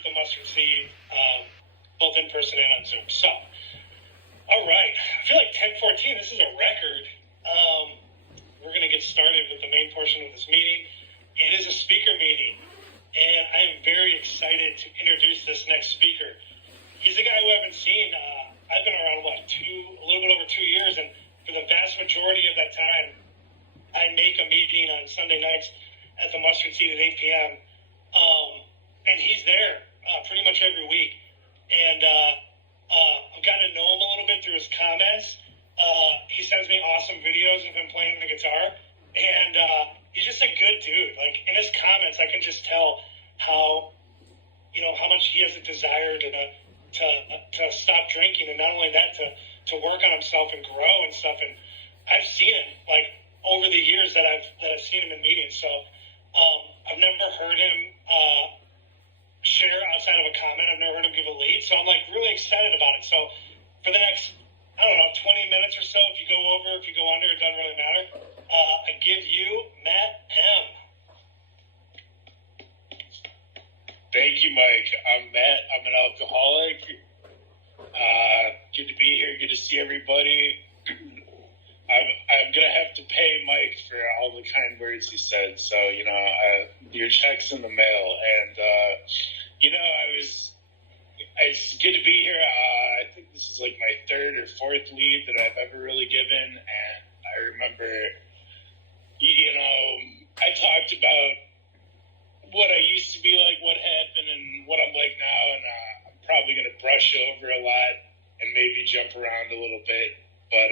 with the Mustard Seed, both in person and on Zoom. So, all right. I feel like 10:14. This is a record. We're going to get started with the main portion of this meeting. It is a speaker meeting, and I am very excited to introduce this next speaker. He's a guy who I haven't seen. I've been around, a little bit over 2 years, and for the vast majority of that time, I make a meeting on Sunday nights at the Mustard Seed at 8 p.m., and he's there pretty much every week. And I've gotten to know him a little bit through his comments. He sends me awesome videos of him playing the guitar, and he's just a good dude. Like, in his comments, I can just tell how much he has a desire to stop drinking, and not only that, to work on himself and grow and stuff. And I've seen it, like, over the years that I've seen him in meetings. So I've never heard him share outside of a comment. I've never heard him give a lead. So I'm, like, really excited about it. So for the next, 20 minutes or so, if you go over, if you go under, it doesn't really matter. I give you Matt M. Thank you, Mike. I'm Matt. I'm an alcoholic. Good to be here. Good to see everybody. I'm going to have to pay Mike for all the kind words he said. So, your check's in the mail. And, it's good to be here. I think this is like my third or fourth lead that I've ever really given. And I remember, I talked about what I used to be like, what happened, and what I'm like now. And I'm probably going to brush over a lot and maybe jump around a little bit. But,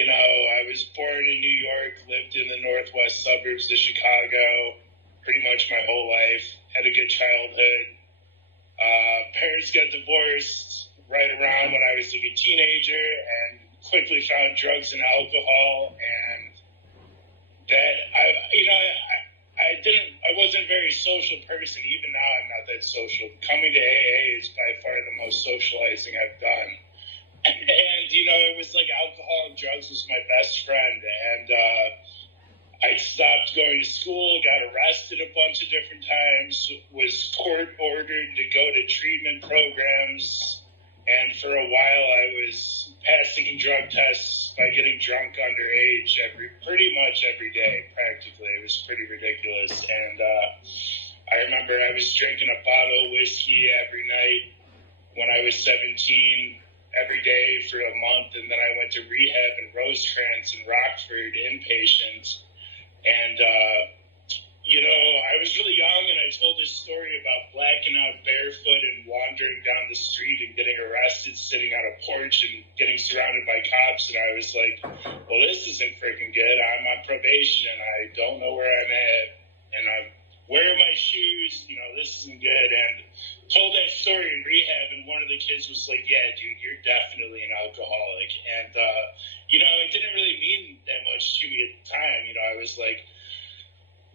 I was born in New York, lived in the northwest suburbs of Chicago pretty much my whole life, had a good childhood. Parents got divorced right around when I was like a teenager, and quickly found drugs and alcohol, and that I wasn't a very social person. Even now I'm not that social. Coming to AA is by far the most socializing I've done. And, it was like alcohol and drugs was my best friend. And I stopped going to school, got arrested a bunch of different times, was court-ordered to go to treatment programs. And for a while I was passing drug tests by getting drunk underage pretty much every day, practically. It was pretty ridiculous. And I remember I was drinking a bottle of whiskey every night when I was 17, every day for a month, and then I went to rehab in Rosecrans and Rockford inpatient. And, I was really young, and I told this story about blacking out barefoot and wandering down the street and getting arrested, sitting on a porch and getting surrounded by cops. And I was like, well, this isn't freaking good. I'm on probation, and I don't know where I'm at, and where are my shoes? This isn't good. And told that story in rehab, and one of the kids was like, yeah, dude, you're definitely an alcoholic. And, it didn't really mean that much to me at the time. I was like,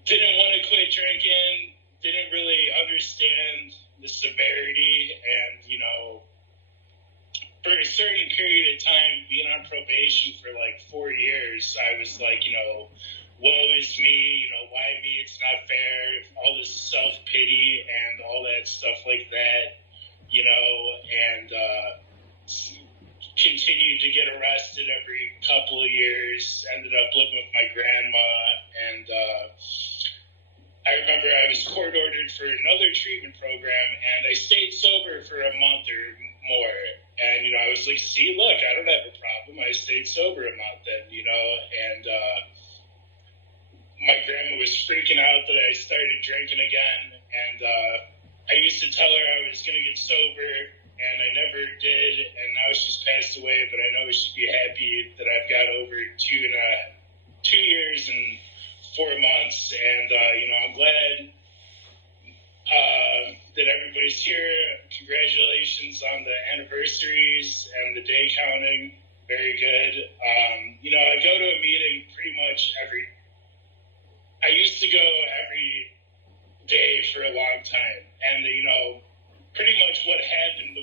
didn't want to quit drinking, didn't really understand the severity, and, for a certain period of time, being on probation for like 4 years, I was like, woe is me, why me, it's not fair, all this self-pity and all that stuff like that, and continued to get arrested every couple of years, ended up living with my grandma, and I remember I was court-ordered for another treatment program, and I stayed sober for a month or more, and, I was like, see, look, I don't have a problem, I stayed sober a month, and, and my grandma was freaking out that I started drinking again, and I used to tell her I was going to get sober, and I never did, and now she's passed away, but I know she'd be happy that I've got over 2 years and 4 months, and, I'm glad that everybody's here. Congratulations on the anniversaries and the day counting. Very good. I go to a meeting pretty much I used to go every day for a long time, and, pretty much what happened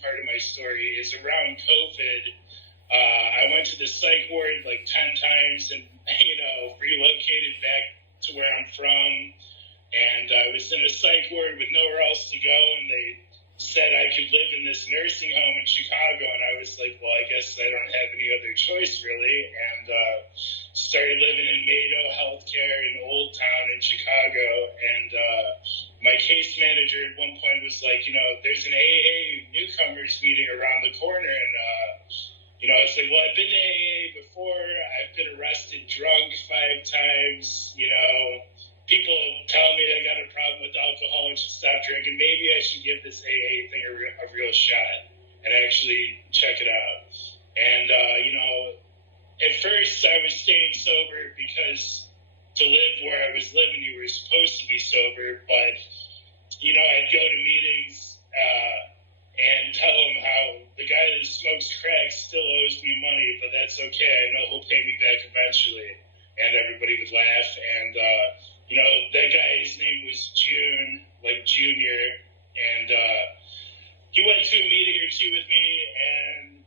part of my story is around COVID, I went to the psych ward like 10 times and, relocated back to where I'm from, and I was in a psych ward with nowhere else to go, and they said I could live in this nursing home in Chicago, and I was like, well, I guess I don't have any other choice, really, and started living in Mado Healthcare in Old Town in Chicago, and my case manager at one point was like, there's an AA newcomers meeting around the corner, and I was like, well, I've been to AA before, I've been arrested drunk 5 times, people tell me I got a problem with alcohol and should stop drinking. Maybe I should give this AA thing a real shot and actually check it out. And, at first I was staying sober because to live where I was living, you were supposed to be sober. But, I'd go to meetings and tell them how the guy that smokes crack still owes me money, but that's okay. I know he'll pay me back eventually. And everybody would laugh. And, that guy, his name was June, like Junior, and he went to a meeting or two with me,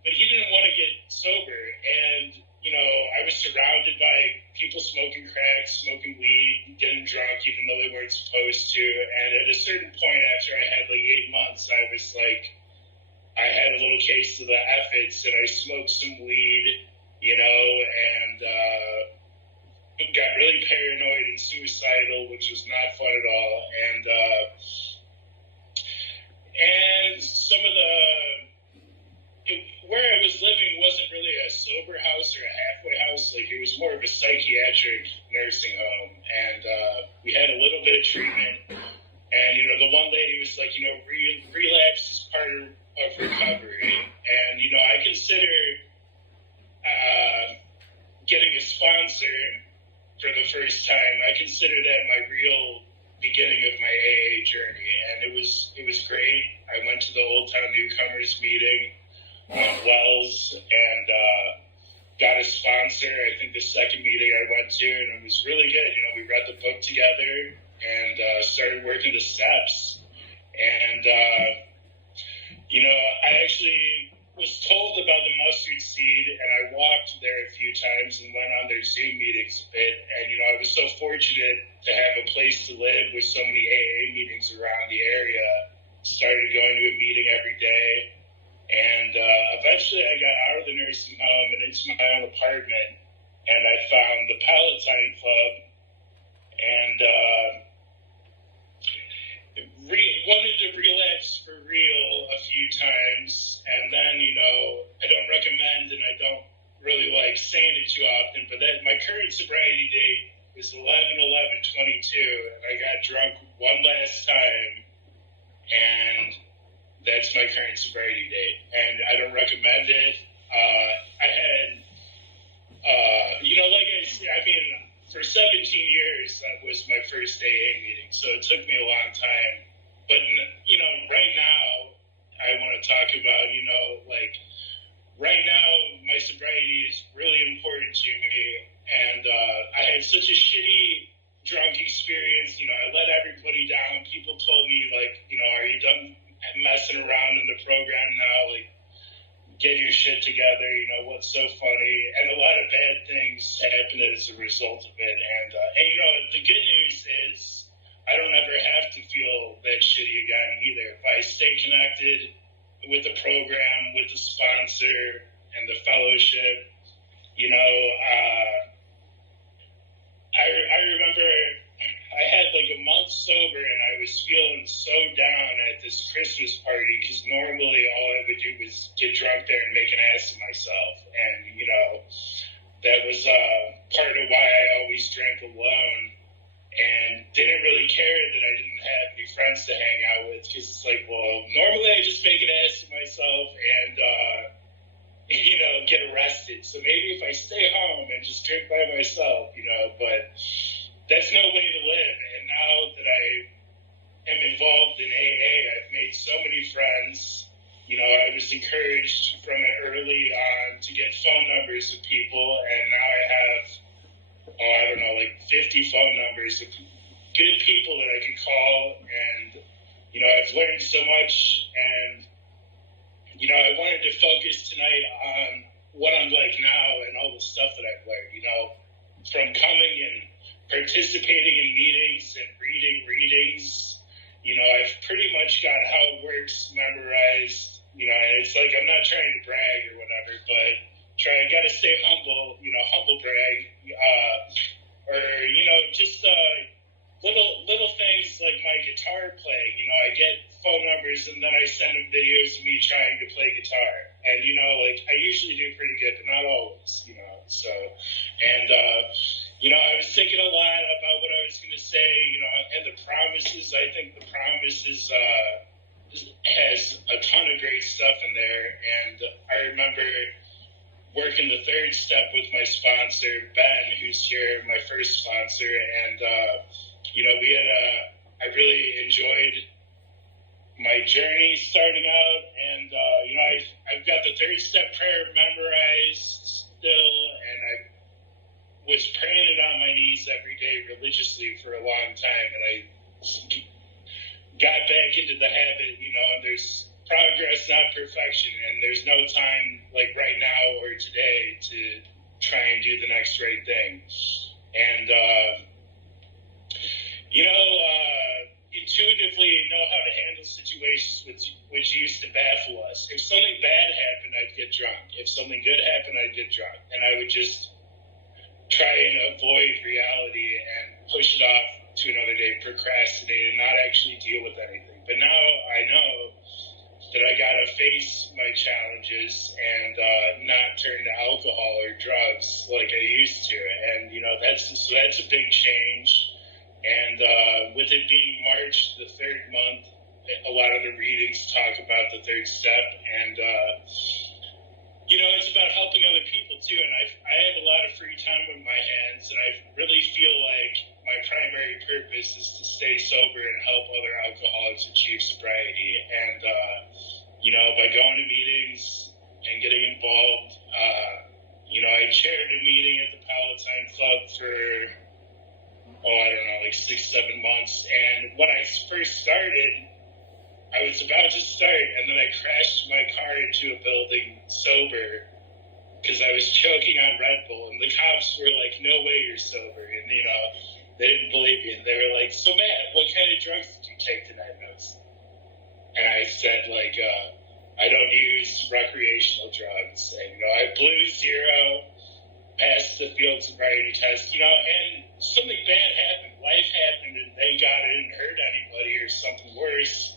but he didn't want to get sober. And, I was surrounded by people smoking crack, smoking weed, getting drunk, even though they weren't supposed to. And at a certain point, after I had like 8 months, I was like, I had a little case of the efforts, and I smoked some weed, and got really paranoid and suicidal, which was not fun at all. And some of where I was living wasn't really a sober house or a halfway house. Like, it was more of a psychiatric nursing home. And we had a little bit of treatment. And, the one lady was like, relapse is part of recovery. And, I consider getting a sponsor for the first time. I consider that my real beginning of my AA journey, and it was great. I went to the Old Town Newcomers meeting on Wells and got a sponsor. I think the second meeting I went to, and it was really good. We read the book together and started working the steps. And I actually was told about the mustard seed, and I walked there a few times and went on their Zoom meetings a bit. And, I was so fortunate to have a place to live with so many AA meetings around the area. Started going to a meeting every day. And eventually I got out of the nursing home and into my own apartment. And I found the Palatine Club. And wanted to relapse for real a few times, and then, I don't recommend, and I don't really like saying it too often, but my current sobriety date is 11/11/22, and I got drunk one last time, and that's my current sobriety date, and I don't recommend it. I had, for 17 years, that was my first AA meeting, so it took me a long time. But, right now, I want to talk about, right now, my sobriety is really important to me. And I had such a shitty drunk experience. I let everybody down. People told me, are you done messing around in the program now? Get your shit together. What's so funny? And a lot of bad things happened as a result of it. And the good news is, I don't ever have to feel that shitty again either. If I stay connected with the program, with the sponsor, and the fellowship, I remember I had a month sober, and I was feeling so down at this Christmas party, because normally all I would do was get drunk there and make an ass of myself. And, that was part of why I always drank alone. And didn't really care that I didn't have any friends to hang out with, because it's normally I just make an ass of myself and, get arrested. So maybe if I stay home and just drink by myself, but that's no way to live. And now that I am involved in AA, I've made so many friends. I was encouraged from it early on to get phone numbers of people, and now I have 50 phone numbers of good people that I can call, and, I've learned so much, and, I wanted to focus tonight on what I'm like now and all the stuff that I've learned, from coming and participating in meetings and reading readings. You know, I've pretty much got how it works memorized. You know, it's like I'm not trying to brag or whatever, but I got to stay humble. You know, humble brag, or you know, just little things like my guitar playing. You know, I get phone numbers and then I send them videos of me trying to play guitar, and you know, like I usually do pretty good, but not always. You know, so and. You know, I was thinking a lot about what I was going to say, you know, and the promises. I think the promises has a ton of great stuff in there. And I remember working the third step with my sponsor, Ben, who's here, my first sponsor. And, you know, I really enjoyed my journey starting out. And, you know, I've got the third step prayer memorized still, and I was praying it on my knees every day religiously for a long time, and I got back into the habit, you know, and there's progress, not perfection, and there's no time like right now or today to try and do the next right thing. And, you know, intuitively know how to handle situations which used to baffle us. If something bad happened, I'd get drunk. If something good happened, I'd get drunk. And I would just try and avoid reality and push it off to another day, procrastinate, and not actually deal with anything. But now I know that I gotta face my challenges and not turn to alcohol or drugs like I used to. And you know, that's a big change. And with it being March, the third month, a lot of the readings talk about the third step, and you know, it's about helping other people too, and I have a lot of free time on my hands, and I really feel like my primary purpose is to stay sober and help other alcoholics achieve sobriety. And, you know, by going to meetings and getting involved, you know, I chaired a meeting at the Palatine Club for, I don't know, like 6-7 months, and when I first started, I was about to start, and then I crashed my car into a building sober because I was choking on Red Bull, and the cops were like, "No way you're sober," and you know, they didn't believe me, and they were like, "So Matt, what kind of drugs did you take tonight?" And I said, like, I don't use recreational drugs, and you know, I blew zero, passed the field sobriety test, you know, and something bad happened, life happened, and thank God I didn't hurt anybody or something worse.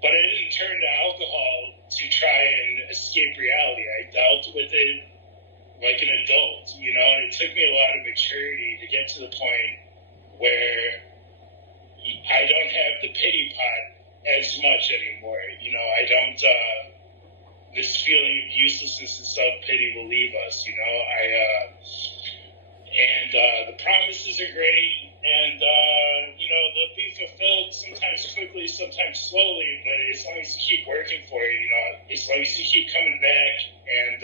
But I didn't turn to alcohol to try and escape reality. I dealt with it like an adult, you know, and it took me a lot of maturity to get to the point where I don't have the pity pot as much anymore. You know, I don't, this feeling of uselessness and self-pity will leave us, you know. The promises are great, and, you know, they'll be fulfilled sometimes quickly, sometimes slowly, but as long as you keep working for it, you know, as long as you keep coming back and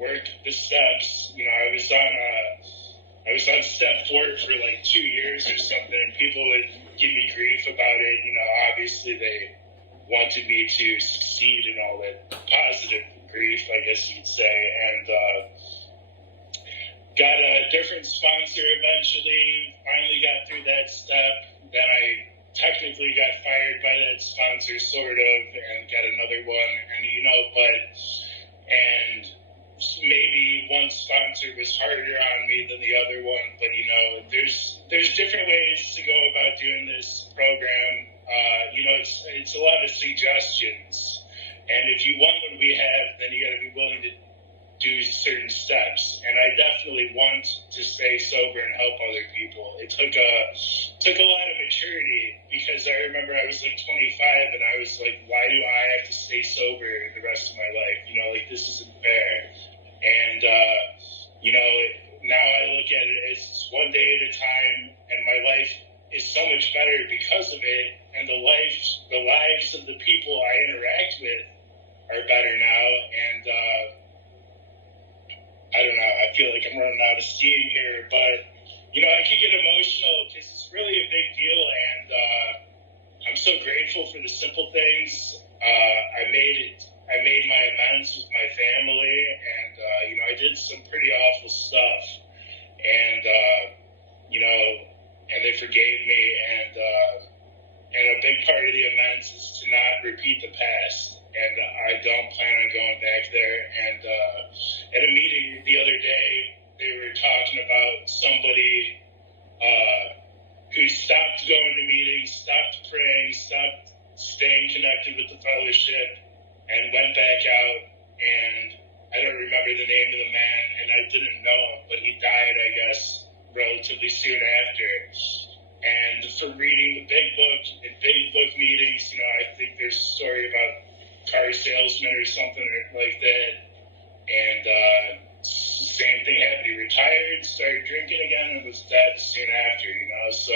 work the steps. You know, I was on step 4 for like 2 years or something, and people would give me grief about it. You know, obviously they wanted me to succeed and all that positive grief, I guess you could say, and got a different sponsor eventually, finally got through that step. Then I technically got fired by that sponsor, sort of, and got another one, and you know, and maybe one sponsor was harder on me than the other one, but you know, there's different ways to go about doing this program. You know, it's a lot of suggestions, and if you want what we have, then you got to be willing to do certain steps, and I definitely want to stay sober and help other people. It took a lot of maturity, because I remember I was like 25 and I was like, why do I have to stay sober the rest of my life? You know, like, this isn't fair. And you know, now I look at it as one day at a time, and my life is so much better because of it, and the lives of the people I interact with are better now. And I don't know, I feel like I'm running out of steam here, but, you know, I could get emotional because it's really a big deal, and I'm so grateful for the simple things. I made my amends with my family, and, you know, I did some pretty awful stuff, and, and they forgave me. And a big part of the amends is to not repeat the past. And I don't plan on going back there. And at a meeting the other day, they were talking about somebody who stopped going to meetings, stopped praying, stopped staying connected with the fellowship, and went back out. And I don't remember the name of the man, and I didn't know him, but he died, I guess, relatively soon after. And for reading the big book in big book meetings, I think there's a story about car salesman or something like that. And same thing happened. He retired, started drinking again, and was dead soon after, So,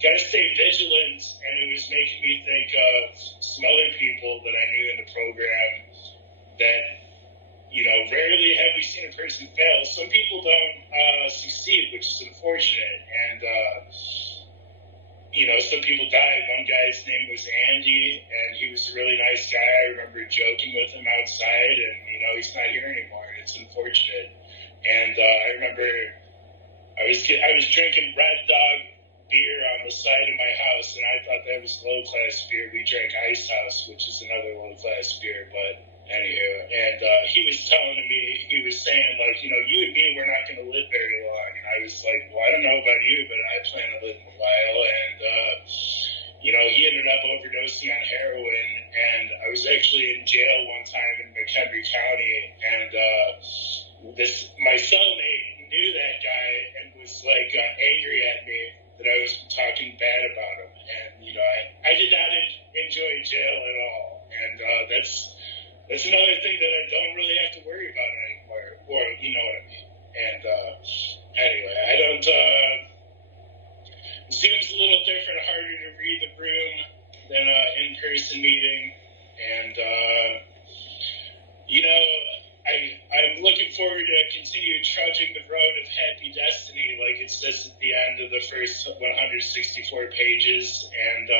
gotta stay vigilant. And it was making me think of some other people that I knew in the program that, rarely have we seen a person fail. Some people don't succeed, which is unfortunate. And, some people died. One guy's name was Andy, and he was a really nice guy. I remember joking with him outside, and, he's not here anymore, and it's unfortunate. And I remember I was drinking Red Dog beer on the side of my house, and I thought that was low-class beer. We drank Ice House, which is another low-class beer, but anywho. And he was telling me, he was saying, you and me, we're not going to live very long. And I was like, well, I don't know about you, but I plan to live a while. And, he ended up overdosing on heroin, and I was actually in jail one time in McHenry County, and my cellmate knew that guy and was angry at me that I was talking bad about him. And, I did not enjoy jail at all. And that's another thing that I don't really have to worry about anymore, or you know what I mean. And anyway, I don't. It seems a little different, harder to read the room than an in-person meeting, and I'm looking forward to continue trudging the road of happy destiny, like it says at the end of the first 164 pages, and.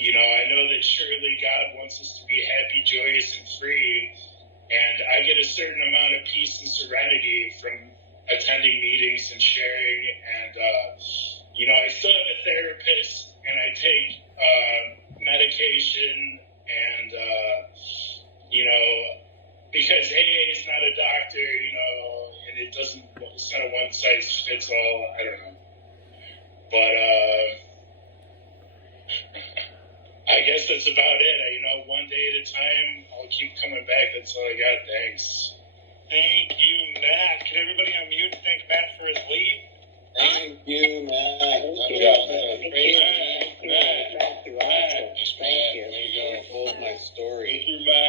I know that surely God wants us to be happy, joyous, and free, and I get a certain amount of peace and serenity from attending meetings and sharing, and, I still have a therapist, and I take medication, and, because AA is not a doctor, and it's not a one-size-fits-all, I don't know, but, I guess that's about it. One day at a time, I'll keep coming back. That's all I got. Thanks. Thank you, Matt. Can everybody on mute thank Matt for his lead? Thank you, Matt. Thank you, Matt. Thank you. There you go. Hold my story. Thank you, Matt.